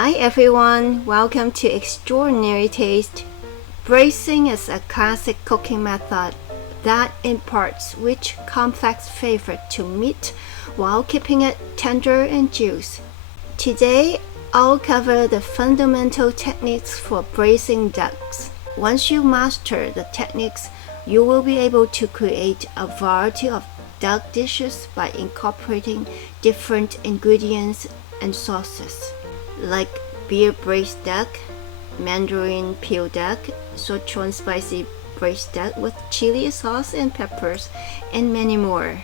Hi everyone, welcome to Extraordinary Taste. Braising is a classic cooking method that imparts rich, complex flavor to meat while keeping it tender and juicy. Today, I'll cover the fundamental techniques for braising ducks. Once you master the techniques, you will be able to create a variety of duck dishes by incorporating different ingredients and sauces, like beer braised duck, mandarin peel duck, Sichuan spicy braised duck with chili sauce and peppers, and many more.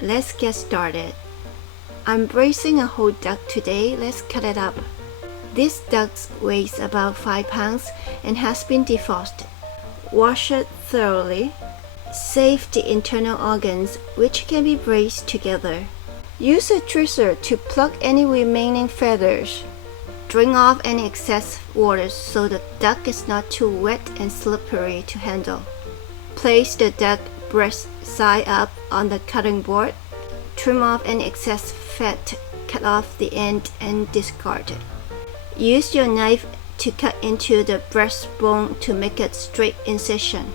Let's get started. I'm braising a whole duck today. Let's cut it up. This duck weighs about 5 pounds and has been defrosted. Wash it thoroughly. Save the internal organs, which can be braised together. Use a tweezer to pluck any remaining feathers. Drain off any excess water so the duck is not too wet and slippery to handle. Place the duck breast side up on the cutting board. Trim off any excess fat, cut off the end and discard it. Use your knife to cut into the breastbone to make a straight incision.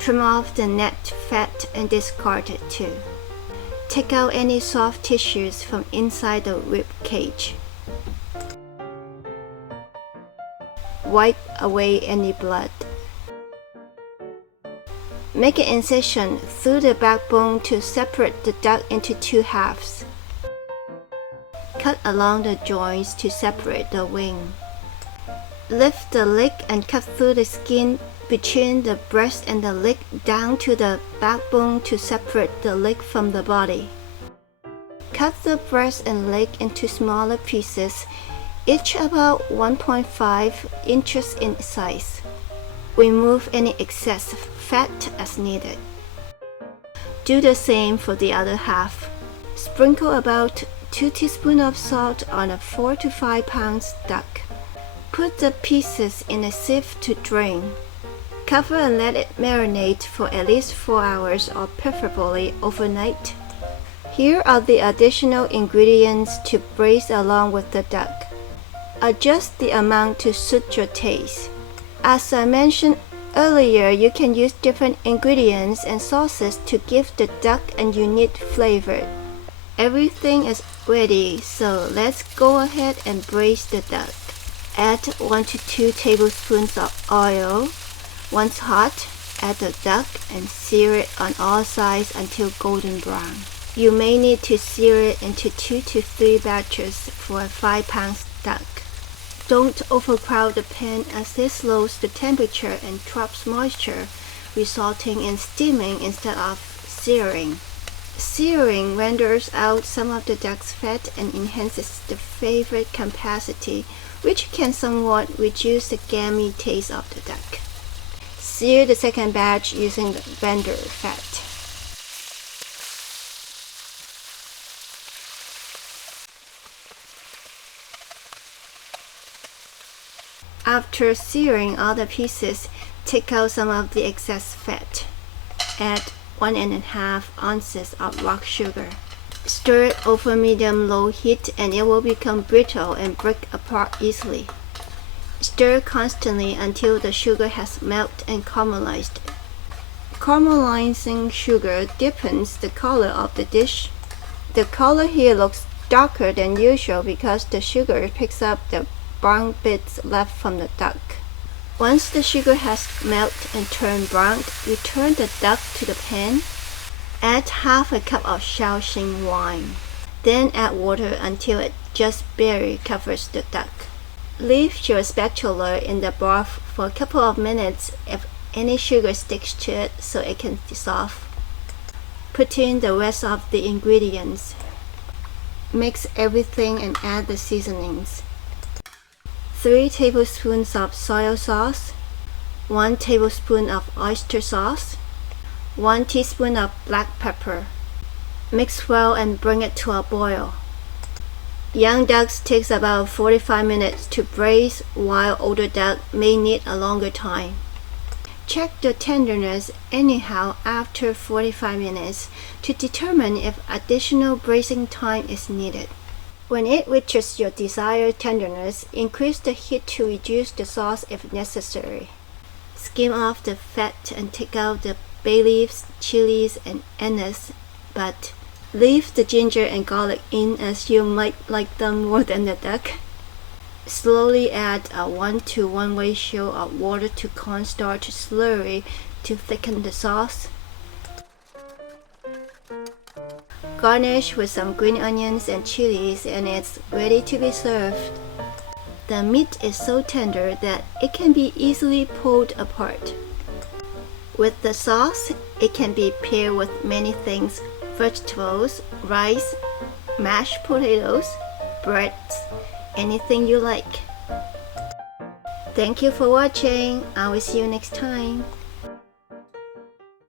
Trim off the neck fat and discard it too. Take out any soft tissues from inside the rib cage. Wipe away any blood. Make an incision through the backbone to separate the duck into 2 halves. Cut along the joints to separate the wing. Lift the leg and cut through the skin between the breast and the leg down to the backbone to separate the leg from the body. Cut the breast and leg into smaller pieces, each about 1.5 inches in size. Remove any excess fat as needed. Do the same for the other half. Sprinkle about 2 teaspoons of salt on a 4 to 5 pounds duck. Put the pieces in a sieve to drain. Cover and let it marinate for at least 4 hours or preferably overnight. Here are the additional ingredients to braise along with the duck. Adjust the amount to suit your taste. As I mentioned earlier, you can use different ingredients and sauces to give the duck a unique flavor. Everything is ready, so let's go ahead and braise the duck. Add 1 to 2 tablespoons of oil. Once hot, add the duck and sear it on all sides until golden brown. You may need to sear it into 2 to 3 batches for a 5 pounds duck. Don't overcrowd the pan as this lowers the temperature and traps moisture, resulting in steaming instead of searing. Searing renders out some of the duck's fat and enhances the flavor capacity, which can somewhat reduce the gamey taste of the duck. Sear the second batch using the blender fat. After searing all the pieces, take out some of the excess fat. Add 1.5 ounces of rock sugar. Stir it over medium-low heat and it will become brittle and break apart easily. Stir constantly until the sugar has melted and caramelized. Caramelizing sugar deepens the color of the dish. The color here looks darker than usual because the sugar picks up the brown bits left from the duck. Once the sugar has melted and turned brown, return the duck to the pan. Add half a cup of Shaoxing wine. Then add water until it just barely covers the duck. Leave your spatula in the broth for a couple of minutes if any sugar sticks to it so it can dissolve. Put in the rest of the ingredients. Mix everything and add the seasonings. 3 tablespoons of soy sauce, 1 tablespoon of oyster sauce, 1 teaspoon of black pepper. Mix well and bring it to a boil. Young ducks takes about 45 minutes to braise, while older duck may need a longer time. Check the tenderness anyhow after 45 minutes to determine if additional braising time is needed. When it reaches your desired tenderness, increase the heat to reduce the sauce if necessary. Skim off the fat and take out the bay leaves, chilies, and anise, but leave the ginger and garlic in as you might like them more than the duck. Slowly add a 1-to-1 ratio of water to cornstarch slurry to thicken the sauce. Garnish with some green onions and chilies and it's ready to be served. The meat is so tender that it can be easily pulled apart. With the sauce, it can be paired with many things: vegetables, rice, mashed potatoes, breads, anything you like. Thank you for watching. I will see you next time.